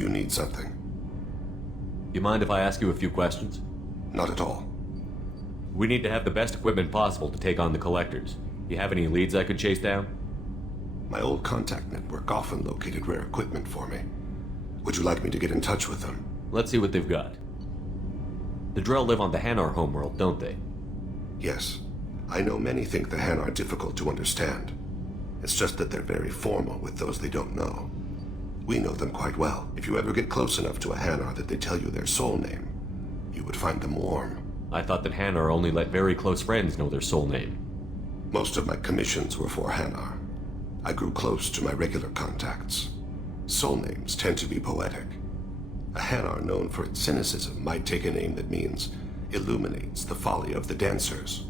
Do you need something? You mind if I ask you a few questions? Not at all. We need to have the best equipment possible to take on the collectors. You have any leads I could chase down? My old contact network often located rare equipment for me. Would you like me to get in touch with them? Let's see what they've got. The Drell live on the Hanar homeworld, don't they? Yes. I know many think the Han are difficult to understand. It's just that they're very formal with those they don't know. We know them quite well. If you ever get close enough to a Hanar that they tell you their soul name, you would find them warm. I thought that Hanar only let very close friends know their soul name. Most of my commissions were for Hanar. I grew close to my regular contacts. Soul names tend to be poetic. A Hanar known for its cynicism might take a name that means illuminates the folly of the dancers.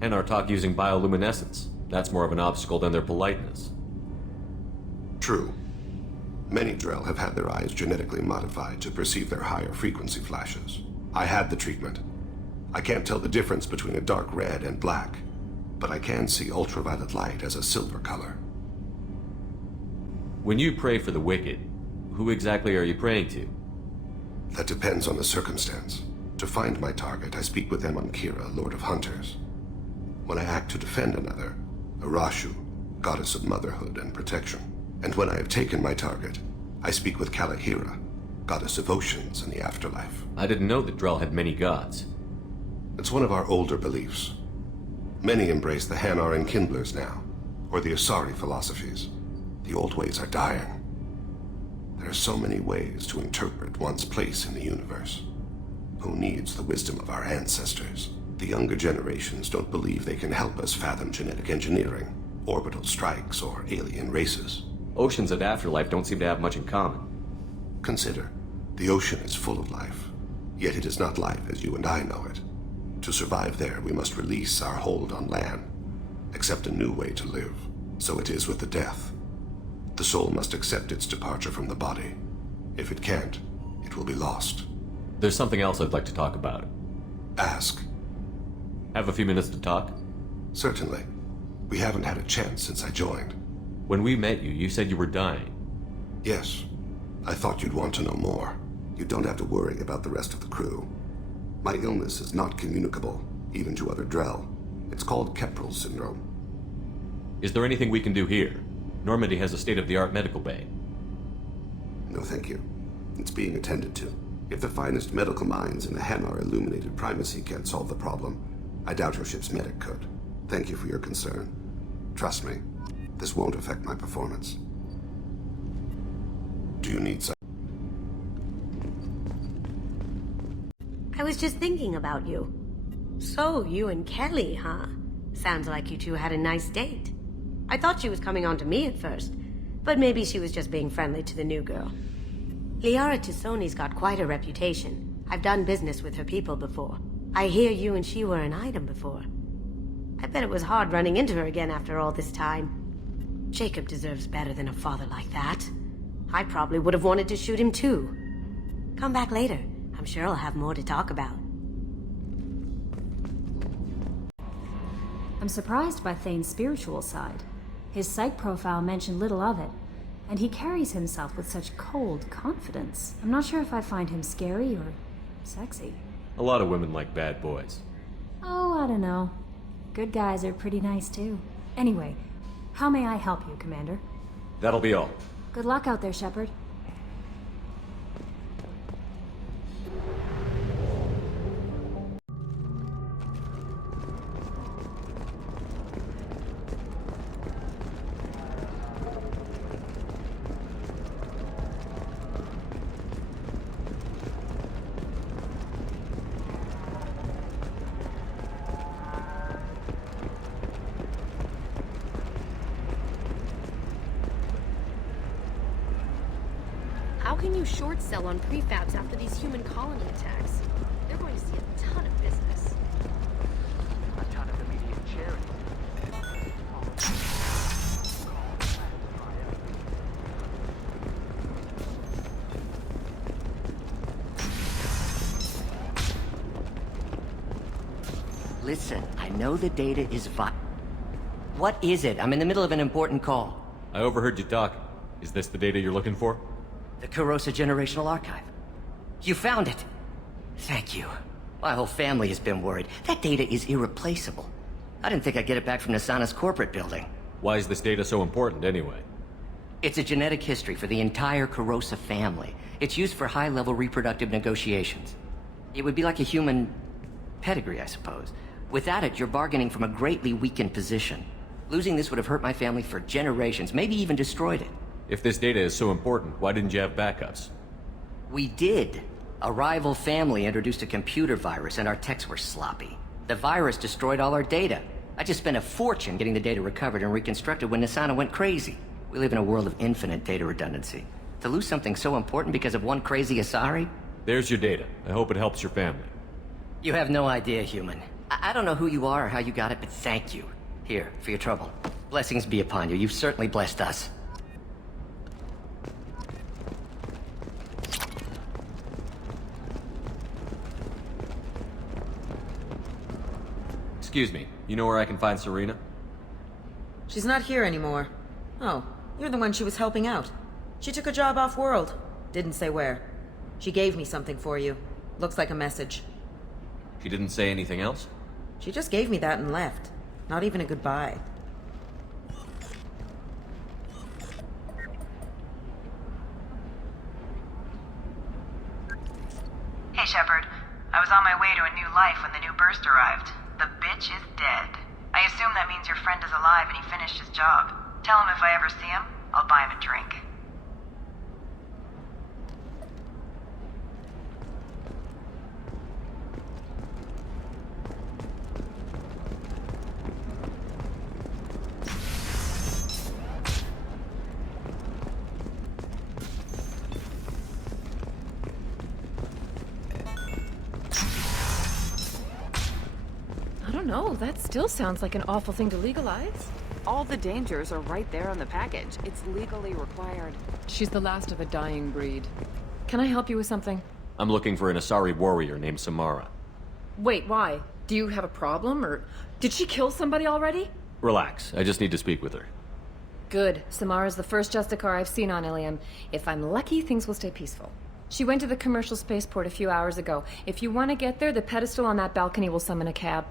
Hanar talk using bioluminescence. That's more of an obstacle than their politeness. True. Many Drell have had their eyes genetically modified to perceive their higher frequency flashes. I had the treatment. I can't tell the difference between a dark red and black, but I can see ultraviolet light as a silver color. When you pray for the wicked, who exactly are you praying to? That depends on the circumstance. To find my target, I speak with Amankira, Lord of Hunters. When I act to defend another, Arashu, Goddess of Motherhood and Protection. And when I have taken my target, I speak with Kalahira, Goddess of Oceans and the Afterlife. I didn't know that Drell had many gods. It's one of our older beliefs. Many embrace the Hanar and Kindlers now, or the Asari philosophies. The old ways are dying. There are so many ways to interpret one's place in the universe. Who needs the wisdom of our ancestors? The younger generations don't believe they can help us fathom genetic engineering, orbital strikes, or alien races. Oceans and Afterlife don't seem to have much in common. Consider, the ocean is full of life, yet it is not life as you and I know it. To survive there, we must release our hold on land, accept a new way to live. So it is with the death. The soul must accept its departure from the body. If it can't, it will be lost. There's something else I'd like to talk about. Ask. Have a few minutes to talk? Certainly. We haven't had a chance since I joined. When we met you, you said you were dying. Yes. I thought you'd want to know more. You don't have to worry about the rest of the crew. My illness is not communicable, even to other Drell. It's called Keprel syndrome. Is there anything we can do here? Normandy has a state-of-the-art medical bay. No, thank you. It's being attended to. If the finest medical minds in the Hanar illuminated primacy can't solve the problem, I doubt your ship's medic could. Thank you for your concern. Trust me, this won't affect my performance. Do you need some? I was just thinking about you. So, you and Kelly, huh? Sounds like you two had a nice date. I thought she was coming on to me at first, but maybe she was just being friendly to the new girl. Liara Tisoni's got quite a reputation. I've done business with her people before. I hear you and she were an item before. I bet it was hard running into her again after all this time. Jacob deserves better than a father like that. I probably would have wanted to shoot him too. Come back later. I'm sure I'll have more to talk about. I'm surprised by Thane's spiritual side. His psych profile mentioned little of it, and he carries himself with such cold confidence. I'm not sure if I find him scary or sexy. A lot of women like bad boys. Oh, I don't know. Good guys are pretty nice too. Anyway, how may I help you, Commander? That'll be all. Good luck out there, Shepard. How can you short sell on prefabs after these human colony attacks? They're going to see a ton of business. A ton of immediate charity. Listen, I know the data is What is it? I'm in the middle of an important call. I overheard you talk. Is this the data you're looking for? The Kurosa Generational Archive. You found it! Thank you. My whole family has been worried. That data is irreplaceable. I didn't think I'd get it back from Nasana's corporate building. Why is this data so important anyway? It's a genetic history for the entire Kurosa family. It's used for high-level reproductive negotiations. It would be like a human pedigree, I suppose. Without it, you're bargaining from a greatly weakened position. Losing this would have hurt my family for generations, maybe even destroyed it. If this data is so important, why didn't you have backups? We did. A rival family introduced a computer virus and our techs were sloppy. The virus destroyed all our data. I just spent a fortune getting the data recovered and reconstructed when Nasana went crazy. We live in a world of infinite data redundancy. To lose something so important because of one crazy Asari? There's your data. I hope it helps your family. You have no idea, human. I don't know who you are or how you got it, but thank you. Here, for your trouble. Blessings be upon you. You've certainly blessed us. Excuse me, you know where I can find Serena? She's not here anymore. Oh, you're the one she was helping out. She took a job off-world. Didn't say where. She gave me something for you. Looks like a message. She didn't say anything else? She just gave me that and left. Not even a goodbye. Hey, Shepard. I was on my way to a new life when the new burst arrived. The bitch is dead. I assume that means your friend is alive and he finished his job. Tell him if I ever see him, I'll buy him a drink. I don't know, that still sounds like an awful thing to legalize. All the dangers are right there on the package. It's legally required. She's the last of a dying breed. Can I help you with something? I'm looking for an Asari warrior named Samara. Wait, why? Do you have a problem, or did she kill somebody already? Relax, I just need to speak with her. Good. Samara's the first Justicar I've seen on Ilium. If I'm lucky, things will stay peaceful. She went to the commercial spaceport a few hours ago. If you want to get there, the pedestal on that balcony will summon a cab.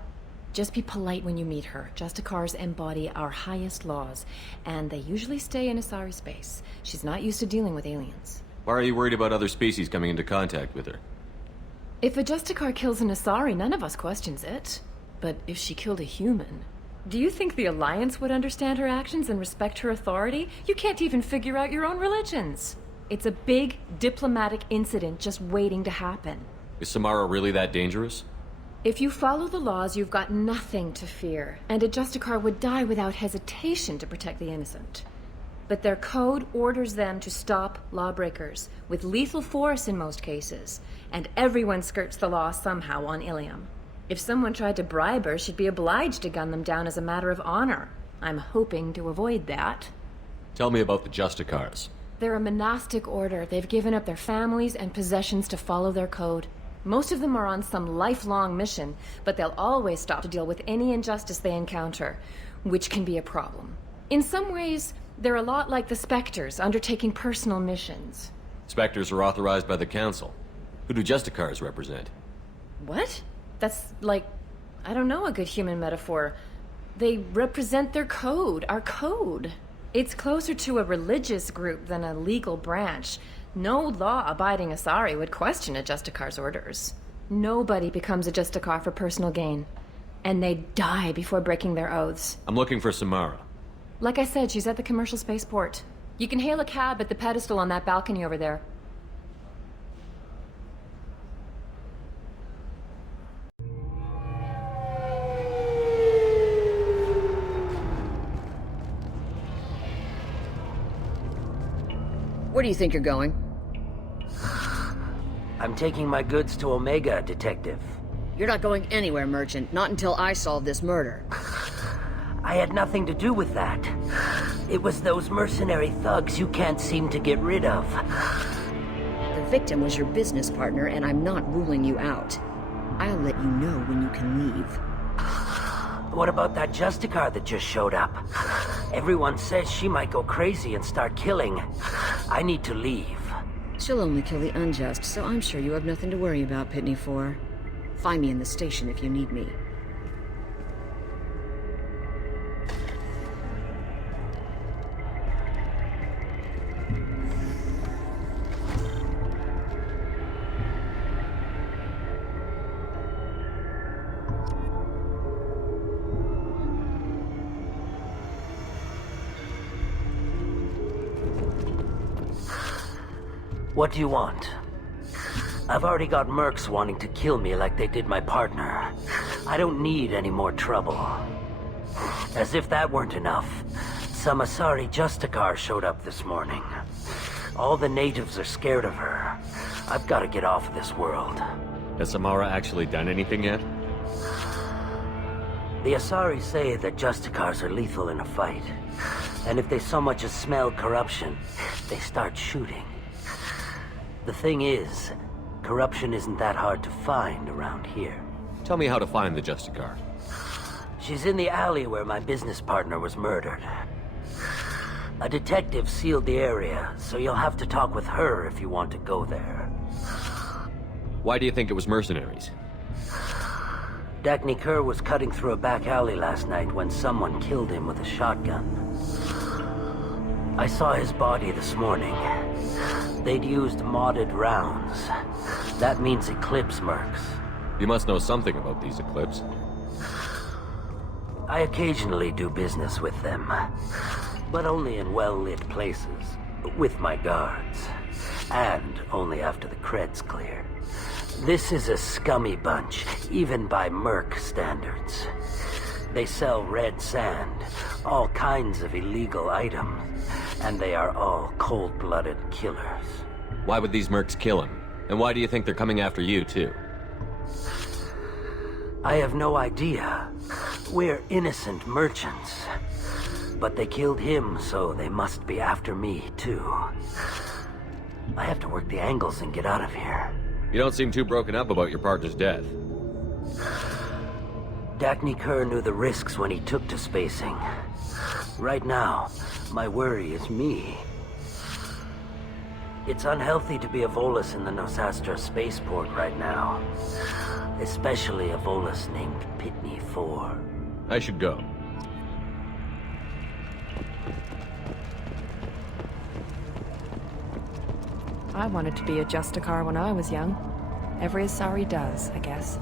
Just be polite when you meet her. Justicars embody our highest laws, and they usually stay in Asari space. She's not used to dealing with aliens. Why are you worried about other species coming into contact with her? If a Justicar kills an Asari, none of us questions it. But if she killed a human... Do you think the Alliance would understand her actions and respect her authority? You can't even figure out your own religions. It's a big diplomatic incident just waiting to happen. Is Samara really that dangerous? If you follow the laws, you've got nothing to fear, and a Justicar would die without hesitation to protect the innocent. But their code orders them to stop lawbreakers, with lethal force in most cases, and everyone skirts the law somehow on Ilium. If someone tried to bribe her, she'd be obliged to gun them down as a matter of honor. I'm hoping to avoid that. Tell me about the Justicars. They're a monastic order. They've given up their families and possessions to follow their code. Most of them are on some lifelong mission, but they'll always stop to deal with any injustice they encounter, which can be a problem. In some ways, they're a lot like the Spectres, undertaking personal missions. Spectres are authorized by the Council. Who do Justicars represent? What? That's like, I don't know, a good human metaphor. They represent their code, our code. It's closer to a religious group than a legal branch. No law-abiding Asari would question a Justicar's orders. Nobody becomes a Justicar for personal gain. And they die before breaking their oaths. I'm looking for Samara. Like I said, she's at the commercial spaceport. You can hail a cab at the pedestal on that balcony over there. Where do you think you're going? I'm taking my goods to Omega, Detective. You're not going anywhere, Merchant. Not until I solve this murder. I had nothing to do with that. It was those mercenary thugs you can't seem to get rid of. The victim was your business partner, and I'm not ruling you out. I'll let you know when you can leave. What about that Justicar that just showed up? Everyone says she might go crazy and start killing. I need to leave. She'll only kill the unjust, so I'm sure you have nothing to worry about, Pitney 4. Find me in the station if you need me. What do you want? I've already got mercs wanting to kill me like they did my partner. I don't need any more trouble. As if that weren't enough, some Asari Justicar showed up this morning. All the natives are scared of her. I've got to get off of this world. Has Samara actually done anything yet? The Asari say that Justicars are lethal in a fight. And if they so much as smell corruption, they start shooting. The thing is, corruption isn't that hard to find around here. Tell me how to find the Justicar. She's in the alley where my business partner was murdered. A detective sealed the area, so you'll have to talk with her if you want to go there. Why do you think it was mercenaries? Dagny Kerr was cutting through a back alley last night when someone killed him with a shotgun. I saw his body this morning. They'd used modded rounds. That means Eclipse mercs. You must know something about these Eclipse. I occasionally do business with them, but only in well-lit places, with my guards, and only after the creds clear. This is a scummy bunch, even by merc standards. They sell red sand, all kinds of illegal items, and they are all cold-blooded killers. Why would these mercs kill him? And why do you think they're coming after you, too? I have no idea. We're innocent merchants. But they killed him, so they must be after me, too. I have to work the angles and get out of here. You don't seem too broken up about your partner's death. Dagny Kerr knew the risks when he took to spacing. Right now, my worry is me. It's unhealthy to be a Volus in the Nosastra spaceport right now. Especially a Volus named Pitney 4. I should go. I wanted to be a Justicar when I was young. Every Asari does, I guess.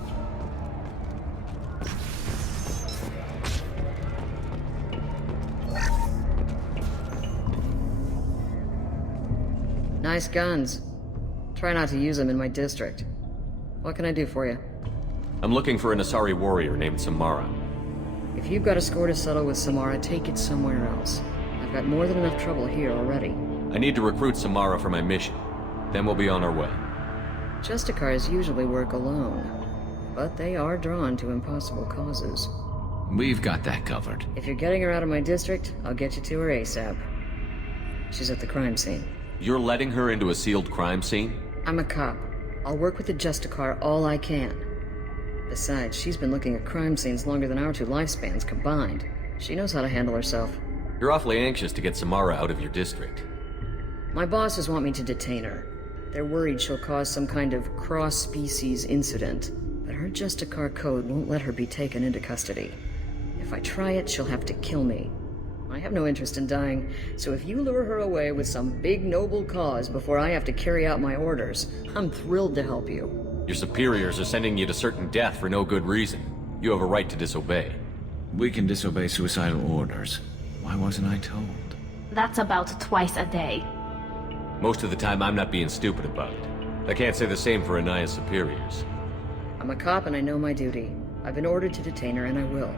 Nice guns. Try not to use them in my district. What can I do for you? I'm looking for an Asari warrior named Samara. If you've got a score to settle with Samara, take it somewhere else. I've got more than enough trouble here already. I need to recruit Samara for my mission. Then we'll be on our way. Justicars usually work alone, but they are drawn to impossible causes. We've got that covered. If you're getting her out of my district, I'll get you to her ASAP. She's at the crime scene. You're letting her into a sealed crime scene? I'm a cop. I'll work with the Justicar all I can. Besides, she's been looking at crime scenes longer than our two lifespans combined. She knows how to handle herself. You're awfully anxious to get Samara out of your district. My bosses want me to detain her. They're worried she'll cause some kind of cross-species incident, but her Justicar code won't let her be taken into custody. If I try it, she'll have to kill me. I have no interest in dying, so if you lure her away with some big noble cause before I have to carry out my orders, I'm thrilled to help you. Your superiors are sending you to certain death for no good reason. You have a right to disobey. We can disobey suicidal orders. Why wasn't I told? That's about twice a day. Most of the time, I'm not being stupid about it. I can't say the same for Anaya's superiors. I'm a cop and I know my duty. I've been ordered to detain her and I will.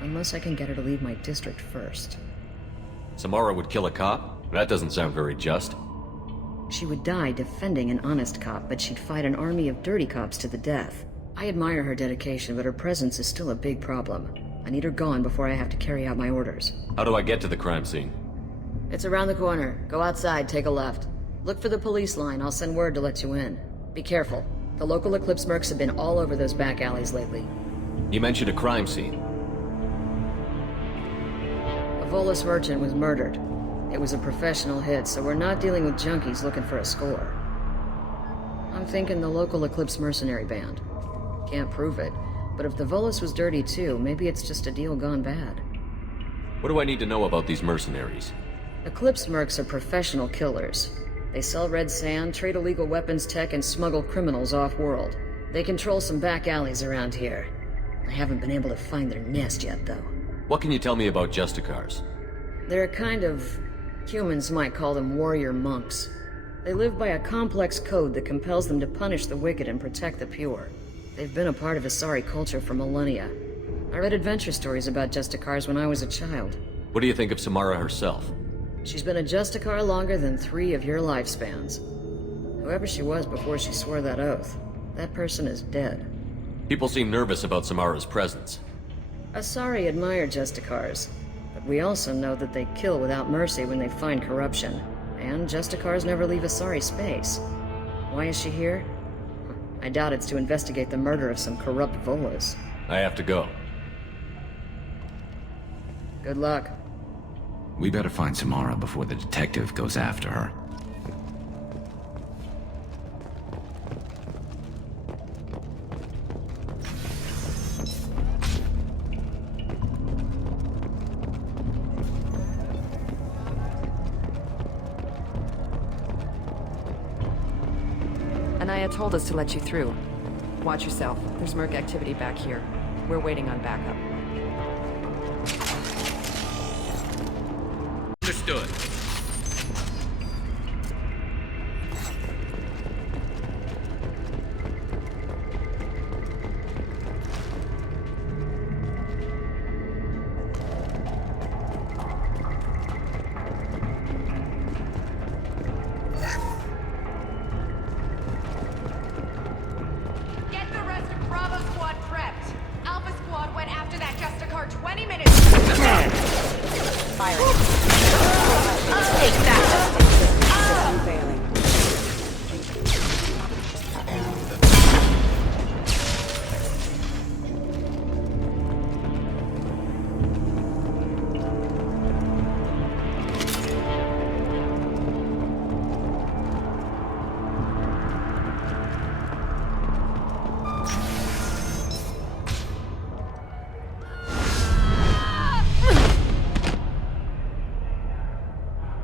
Unless I can get her to leave my district first. Samara would kill a cop? That doesn't sound very just. She would die defending an honest cop, but she'd fight an army of dirty cops to the death. I admire her dedication, but her presence is still a big problem. I need her gone before I have to carry out my orders. How do I get to the crime scene? It's around the corner. Go outside, take a left. Look for the police line. I'll send word to let you in. Be careful. The local Eclipse mercs have been all over those back alleys lately. You mentioned a crime scene. A Volus merchant was murdered. It was a professional hit, so we're not dealing with junkies looking for a score. I'm thinking the local Eclipse mercenary band. Can't prove it, but if the Volus was dirty too, maybe it's just a deal gone bad. What do I need to know about these mercenaries? Eclipse mercs are professional killers. They sell red sand, trade illegal weapons tech, and smuggle criminals off-world. They control some back alleys around here. I haven't been able to find their nest yet, though. What can you tell me about Justicars? They're a kind of... humans might call them warrior monks. They live by a complex code that compels them to punish the wicked and protect the pure. They've been a part of Asari culture for millennia. I read adventure stories about Justicars when I was a child. What do you think of Samara herself? She's been a Justicar longer than 3 of your lifespans. Whoever she was before she swore that oath, that person is dead. People seem nervous about Samara's presence. Asari admire Justicars, but we also know that they kill without mercy when they find corruption. And Justicars never leave Asari space. Why is she here? I doubt it's to investigate the murder of some corrupt Volus. I have to go. Good luck. We better find Samara before the detective goes after her. Anaya told us to let you through. Watch yourself. There's merc activity back here. We're waiting on backup. Understood. Get the rest of Bravo Squad prepped. Alpha Squad went after that Justicar 20 minutes. Fire. Take that. Unveiling.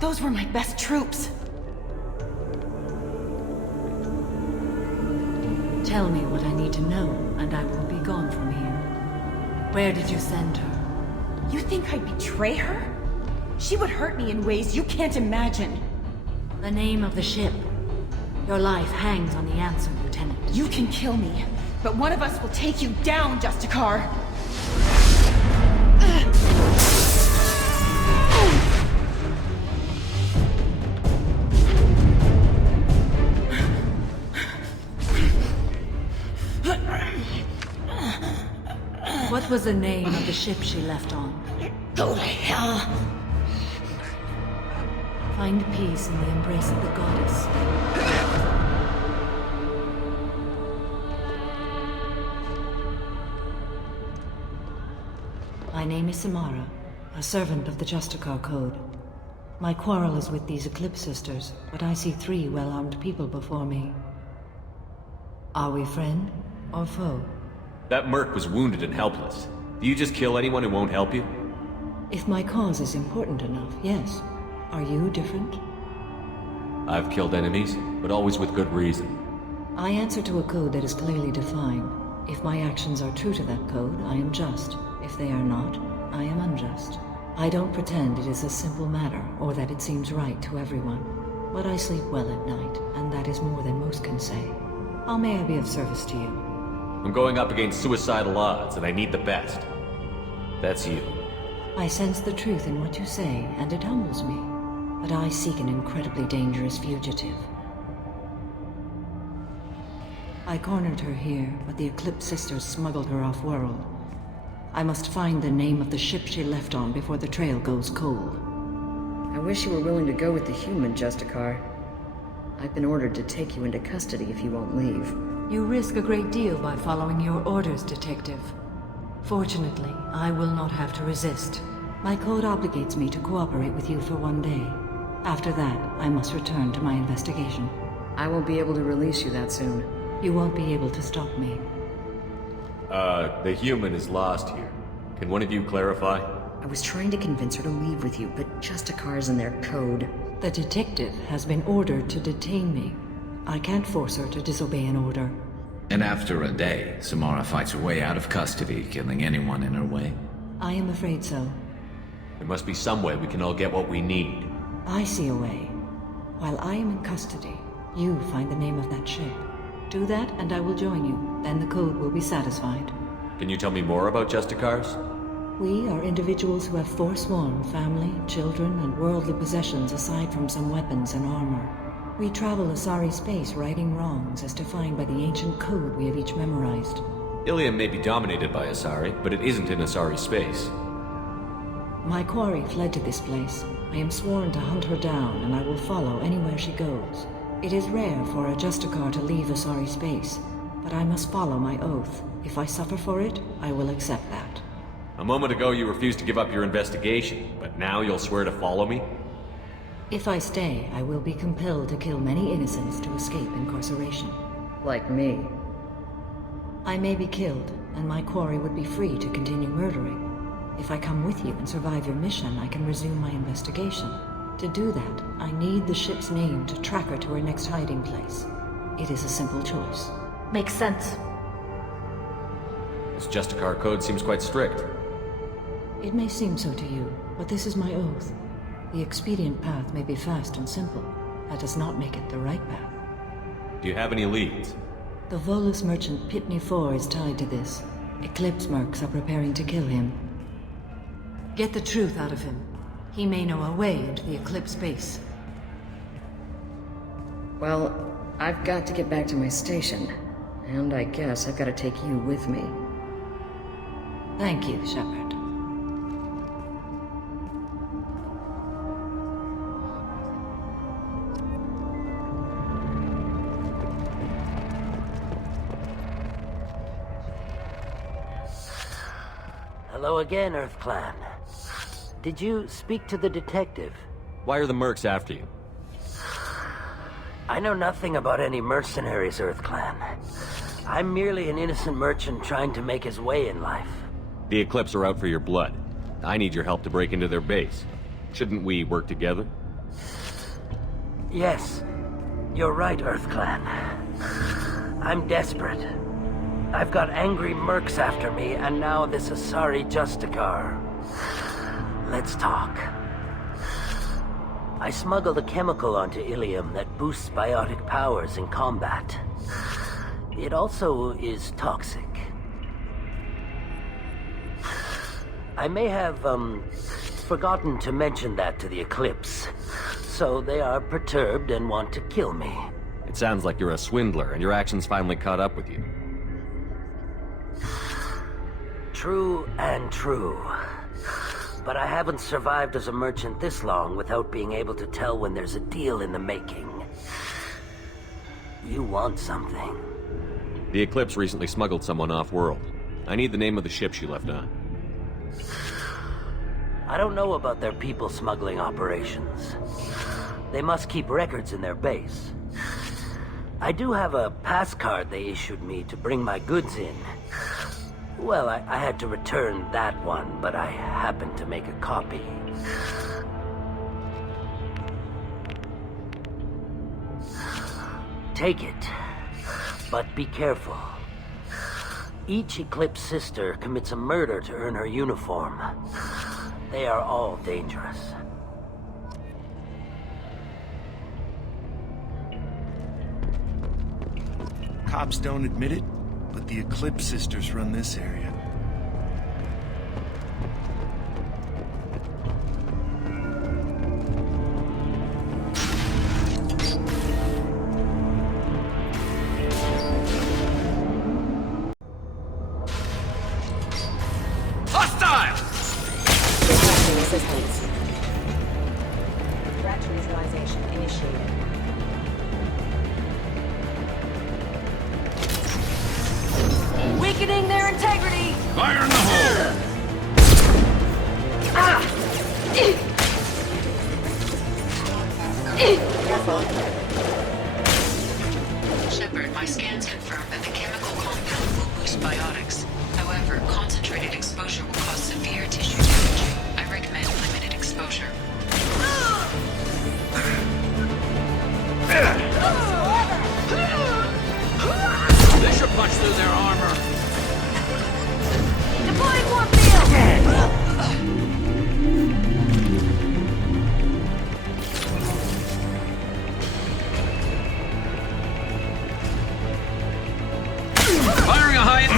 Those were my best troops. Tell me what I need to know, and I will be gone from here. Where did you send her? You think I'd betray her? She would hurt me in ways you can't imagine. The name of the ship. Your life hangs on the answer, Lieutenant. You can kill me, but one of us will take you down, Justicar. What was the name of the ship she left on? Go to hell. Find peace in the embrace of the goddess. My name is Samara, a servant of the Justicar Code. My quarrel is with these Eclipse sisters, but I see 3 well-armed people before me. Are we friend or foe? That merc was wounded and helpless. Do you just kill anyone who won't help you? If my cause is important enough, yes. Are you different? I've killed enemies, but always with good reason. I answer to a code that is clearly defined. If my actions are true to that code, I am just. If they are not, I am unjust. I don't pretend it is a simple matter, or that it seems right to everyone. But I sleep well at night, and that is more than most can say. How may I be of service to you? I'm going up against suicidal odds, and I need the best. That's you. I sense the truth in what you say, and it humbles me. But I seek an incredibly dangerous fugitive. I cornered her here, but the Eclipse sisters smuggled her off-world. I must find the name of the ship she left on before the trail goes cold. I wish you were willing to go with the human, Justicar. I've been ordered to take you into custody if you won't leave. You risk a great deal by following your orders, Detective. Fortunately, I will not have to resist. My code obligates me to cooperate with you for 1 day. After that, I must return to my investigation. I won't be able to release you that soon. You won't be able to stop me. The human is lost here. Can one of you clarify? I was trying to convince her to leave with you, but Justicar's in their code. The detective has been ordered to detain me. I can't force her to disobey an order. And after a day, Samara fights her way out of custody, killing anyone in her way? I am afraid so. There must be some way we can all get what we need. I see a way. While I am in custody, you find the name of that ship. Do that and I will join you. Then the code will be satisfied. Can you tell me more about Justicars? We are individuals who have forsworn family, children, and worldly possessions aside from some weapons and armor. We travel Asari space righting wrongs as defined by the ancient code we have each memorized. Ilium may be dominated by Asari, but it isn't in Asari space. My quarry fled to this place. I am sworn to hunt her down, and I will follow anywhere she goes. It is rare for a Justicar to leave Asari space, but I must follow my oath. If I suffer for it, I will accept that. A moment ago you refused to give up your investigation, but now you'll swear to follow me? If I stay, I will be compelled to kill many innocents to escape incarceration. Like me. I may be killed, and my quarry would be free to continue murdering. If I come with you and survive your mission, I can resume my investigation. To do that, I need the ship's name to track her to her next hiding place. It is a simple choice. Makes sense. This Justicar code seems quite strict. It may seem so to you, but this is my oath. The expedient path may be fast and simple. That does not make it the right path. Do you have any leads? The Volus merchant Pitney 4 is tied to this. Eclipse mercs are preparing to kill him. Get the truth out of him. He may know a way into the Eclipse base. Well, I've got to get back to my station. And I guess I've got to take you with me. Thank you, Shepard. Hello again, Earth Clan. Did you speak to the detective? Why are the mercs after you? I know nothing about any mercenaries, Earth Clan. I'm merely an innocent merchant trying to make his way in life. The Eclipse are out for your blood. I need your help to break into their base. Shouldn't we work together? Yes, you're right, Earth Clan. I'm desperate. I've got angry mercs after me, and now this Asari Justicar. Let's talk. I smuggled a chemical onto Ilium that boosts biotic powers in combat. It also is toxic. I may have, forgotten to mention that to the Eclipse, so they are perturbed and want to kill me. It sounds like you're a swindler, and your actions finally caught up with you. True and true. But I haven't survived as a merchant this long without being able to tell when there's a deal in the making. You want something. The Eclipse recently smuggled someone off-world. I need the name of the ship she left on. I don't know about their people smuggling operations. They must keep records in their base. I do have a pass card they issued me to bring my goods in. Well, I had to return that one, but I happened to make a copy. Take it, but be careful. Each Eclipse sister commits a murder to earn her uniform. They are all dangerous. Cops don't admit it, but the Eclipse sisters run this area. Hostile! Requesting assistance. Threat neutralization initiated. Weakening their integrity! Fire in the hole! Shepard, my scans confirm that the chemical compound will boost biotics. However, concentrated exposure will cause severe tissue damage. I recommend limited exposure. They should punch through their armor. Deploying warp field! Firing a height.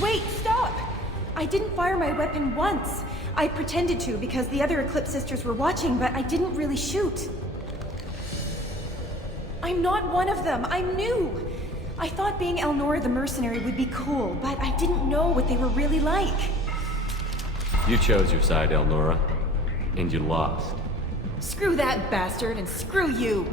Wait, stop! I didn't fire my weapon once. I pretended to because the other Eclipse sisters were watching, but I didn't really shoot. I'm not one of them. I'm new. I thought being Elnora the mercenary would be cool, but I didn't know what they were really like. You chose your side, Elnora, and you lost. Screw that bastard, and screw you!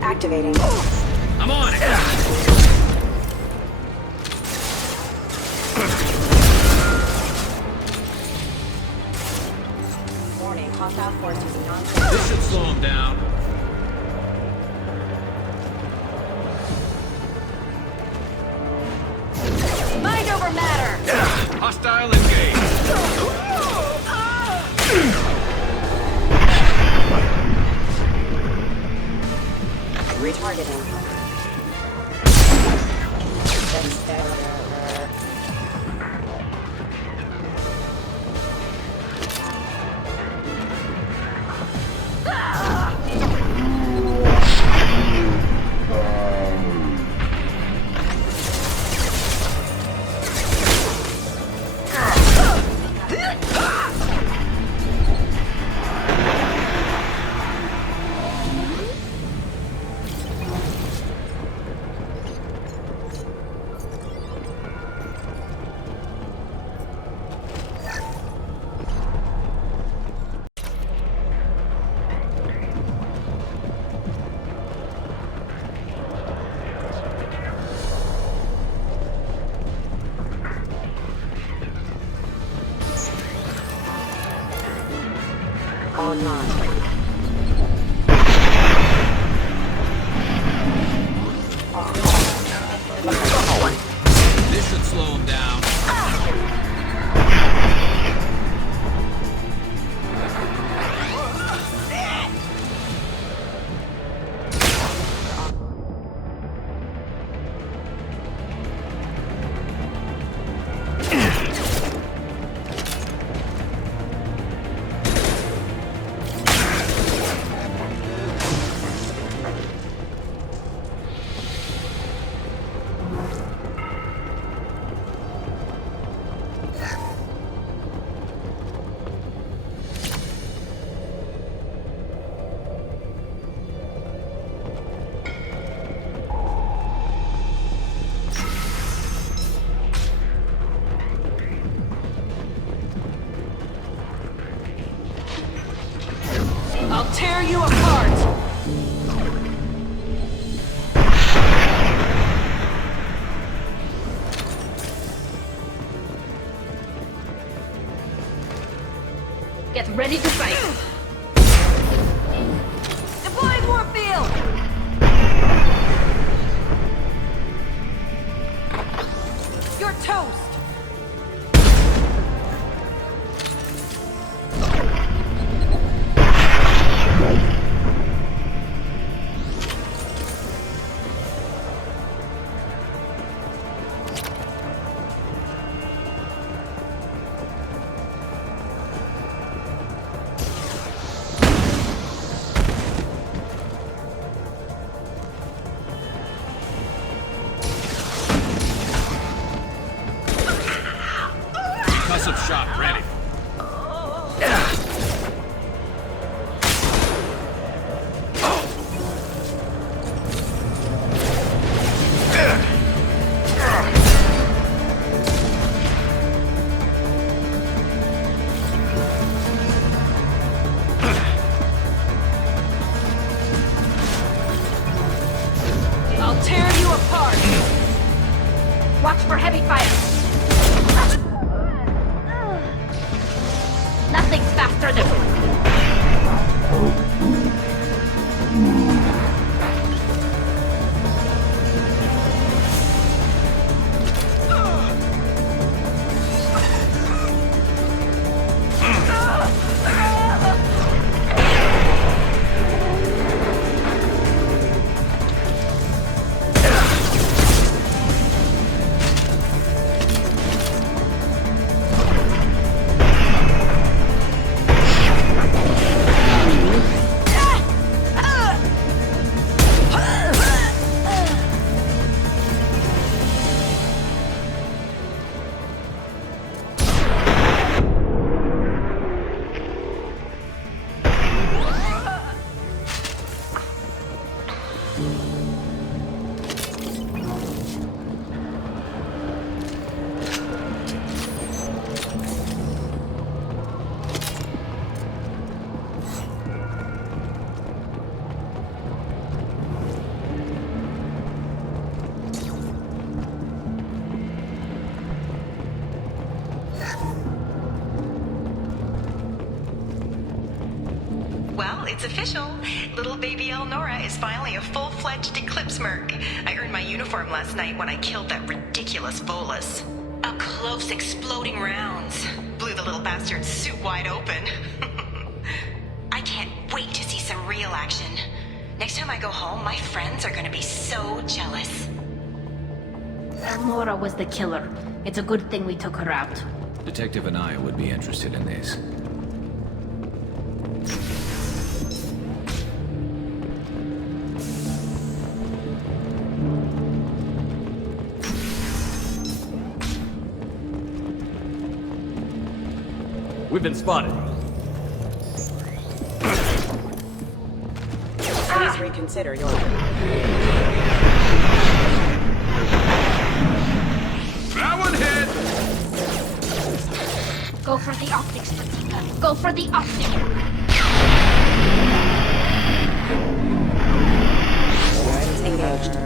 Activating. I'm on it. Warning, hostile forces non. This should slow him down. Mind over matter! Hostile engaged. Retargeting. This should slow him down. tear you apart! Get ready to fight. Deploying warp field! You're toast! Concussive shot ready. I'll tear you apart! Watch for heavy fire. Nothing's faster than... Well, it's official. Little baby Elnora is finally a full-fledged Eclipse merc. I earned my uniform last night when I killed that ridiculous Volus. Up close, exploding rounds. Blew the little bastard's suit wide open. I can't wait to see some real action. Next time I go home, my friends are gonna be so jealous. Elnora was the killer. It's a good thing we took her out. Detective and I would be interested in this. We've been spotted. Please reconsider your... That one hit! Go for the optics, Petita. Go for the optics. Engaged.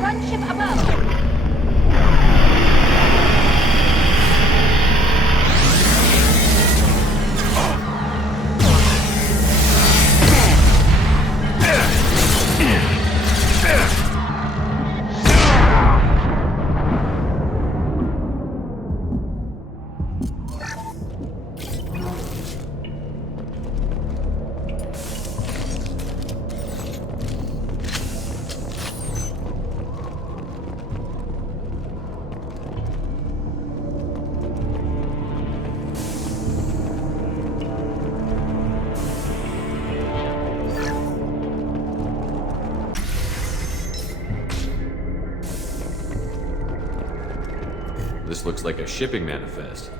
Gunship above. This looks like a shipping manifest.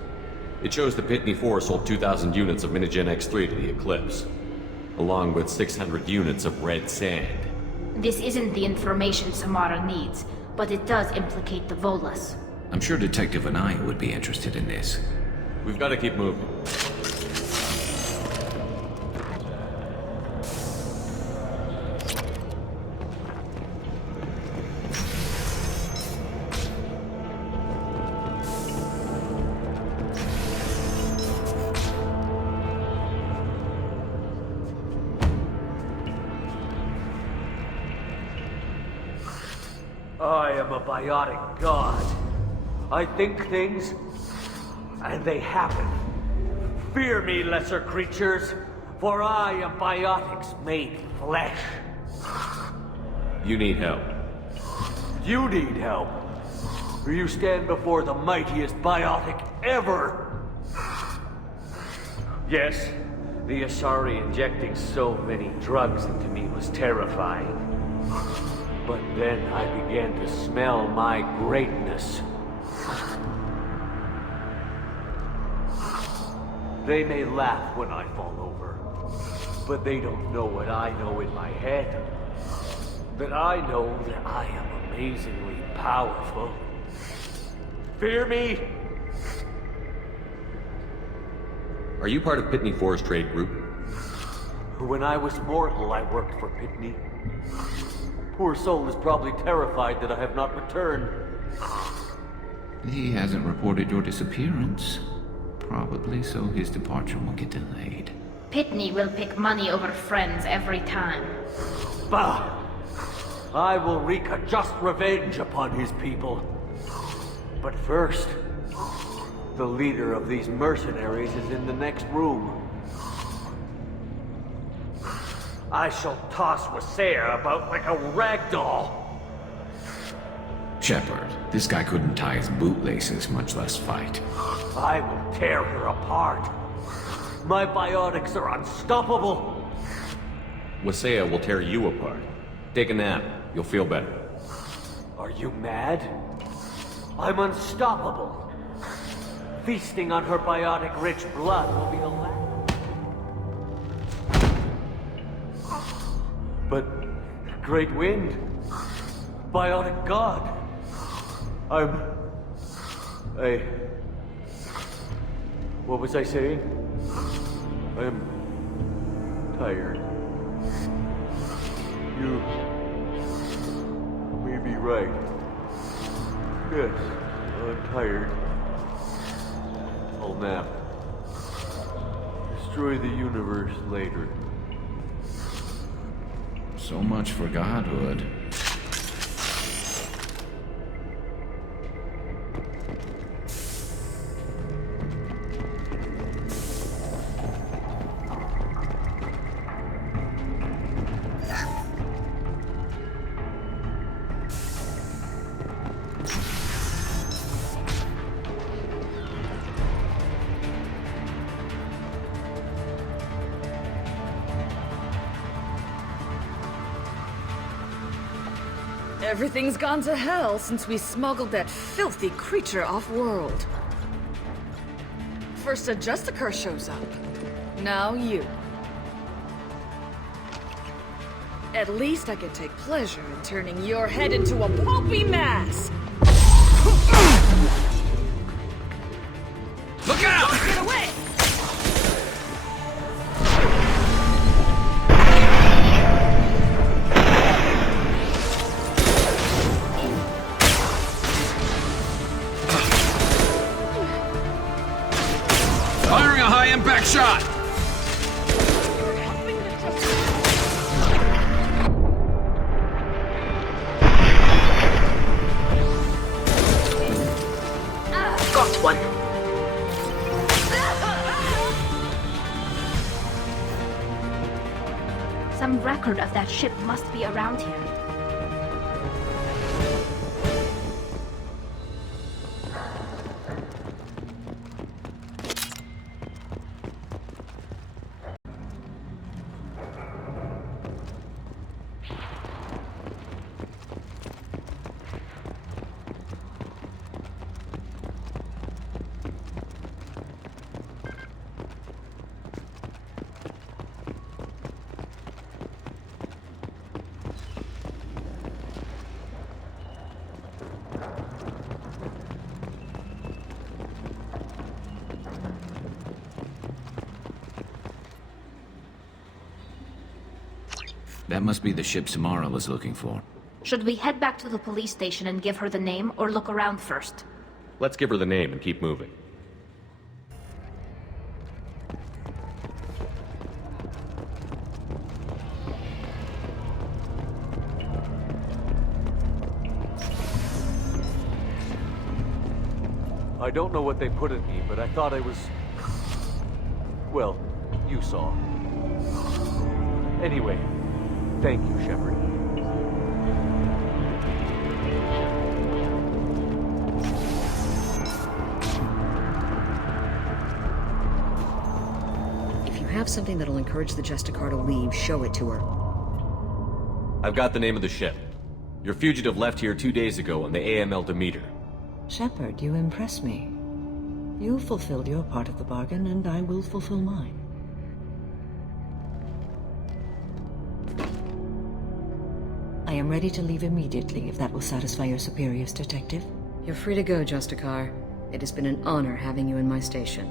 It shows the Pitney 4 sold 2,000 units of Minigen X3 to the Eclipse, along with 600 units of red sand. This isn't the information Samara needs, but it does implicate the Volus. I'm sure Detective and I would be interested in this. We've got to keep moving. I am a biotic god. I think things, and they happen. Fear me, lesser creatures, for I am biotics made flesh. You need help. You need help. You stand before the mightiest biotic ever. Yes, the Asari injecting so many drugs into me was terrifying. But then I began to smell my greatness. They may laugh when I fall over, but they don't know what I know in my head. That I know that I am amazingly powerful. Fear me? Are you part of Pitney 4's trade group? When I was mortal, I worked for Pitney. Poor soul is probably terrified that I have not returned. He hasn't reported your disappearance. Probably so his departure won't get delayed. Pitney will pick money over friends every time. Bah! I will wreak a just revenge upon his people. But first, the leader of these mercenaries is in the next room. I shall toss Wasea about like a rag doll. Shepard, this guy couldn't tie his bootlaces, much less fight. I will tear her apart. My biotics are unstoppable. Wasea will tear you apart. Take a nap. You'll feel better. Are you mad? I'm unstoppable. Feasting on her biotic-rich blood will be the last. But Great Wind, biotic god. What was I saying? I'm tired. You may be right. Yes, I'm tired. I'll nap. Destroy the universe later. So much for godhood. Everything's gone to hell since we smuggled that filthy creature off-world. First a Justicar shows up. Now you. At least I can take pleasure in turning your head into a pulpy mass! Look out! Don't get away! Firing a high-impact shot! Got one. Some record of that ship must be around here. That must be the ship Samara was looking for. Should we head back to the police station and give her the name, or look around first? Let's give her the name and keep moving. I don't know what they put in me, but I thought I was... Well, you saw. Anyway, thank you, Shepard. If you have something that'll encourage the Justicar to leave, show it to her. I've got the name of the ship. Your fugitive left here 2 days ago on the AML Demeter. Shepard, you impress me. You fulfilled your part of the bargain, and I will fulfill mine. I am ready to leave immediately, if that will satisfy your superiors, Detective. You're free to go, Justicar. It has been an honor having you in my station.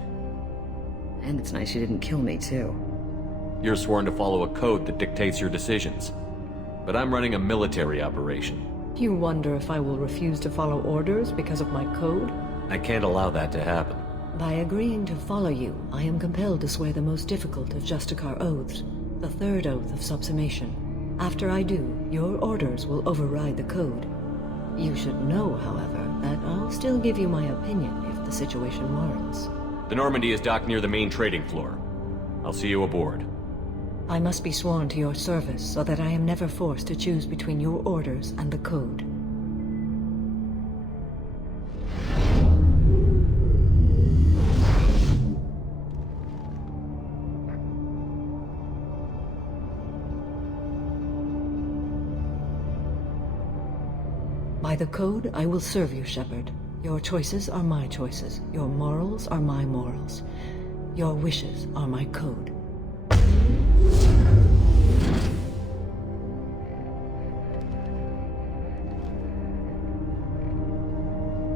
And it's nice you didn't kill me, too. You're sworn to follow a code that dictates your decisions. But I'm running a military operation. You wonder if I will refuse to follow orders because of my code? I can't allow that to happen. By agreeing to follow you, I am compelled to swear the most difficult of Justicar oaths, the third oath of subsumation. After I do, your orders will override the code. You should know, however, that I'll still give you my opinion if the situation warrants. The Normandy is docked near the main trading floor. I'll see you aboard. I must be sworn to your service so that I am never forced to choose between your orders and the code. By the code, I will serve you, Shepard. Your choices are my choices. Your morals are my morals. Your wishes are my code.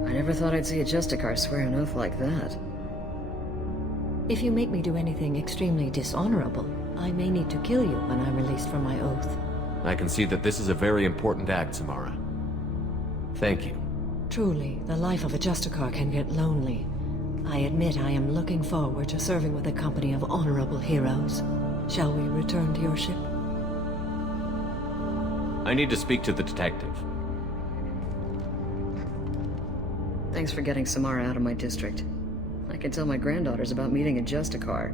I never thought I'd see a Justicar swear an oath like that. If you make me do anything extremely dishonorable, I may need to kill you when I'm released from my oath. I can see that this is a very important act, Samara. Thank you. Truly, the life of a Justicar can get lonely. I admit I am looking forward to serving with a company of honorable heroes. Shall we return to your ship? I need to speak to the detective. Thanks for getting Samara out of my district. I can tell my granddaughters about meeting a Justicar,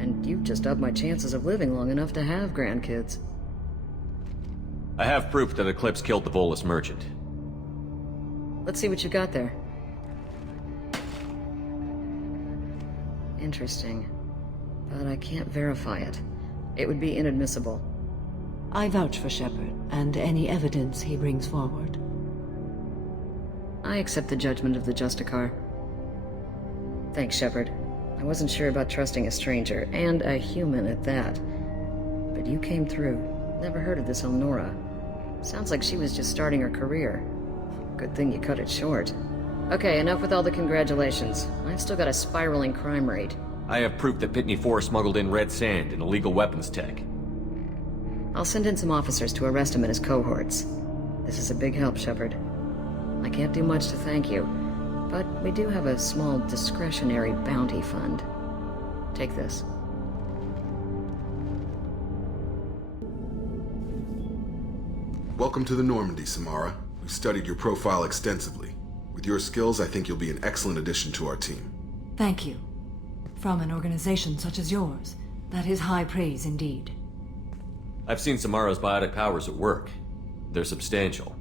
and you've just upped my chances of living long enough to have grandkids. I have proof that Eclipse killed the Volus merchant. Let's see what you got there. Interesting. But I can't verify it. It would be inadmissible. I vouch for Shepard, and any evidence he brings forward. I accept the judgment of the Justicar. Thanks, Shepard. I wasn't sure about trusting a stranger, and a human at that. But you came through. Never heard of this Elnora. Sounds like she was just starting her career. Good thing you cut it short. Okay, enough with all the congratulations. I've still got a spiraling crime rate. I have proof that Pitney 4 smuggled in red sand and illegal weapons tech. I'll send in some officers to arrest him and his cohorts. This is a big help, Shepard. I can't do much to thank you, but we do have a small discretionary bounty fund. Take this. Welcome to the Normandy, Samara. We've studied your profile extensively. With your skills, I think you'll be an excellent addition to our team. Thank you. From an organization such as yours, that is high praise indeed. I've seen Samara's biotic powers at work. They're substantial.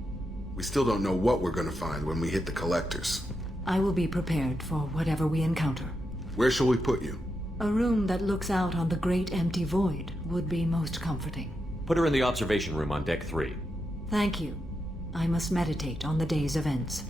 We still don't know what we're going to find when we hit the collectors. I will be prepared for whatever we encounter. Where shall we put you? A room that looks out on the great empty void would be most comforting. Put her in the observation room on deck 3. Thank you. I must meditate on the day's events.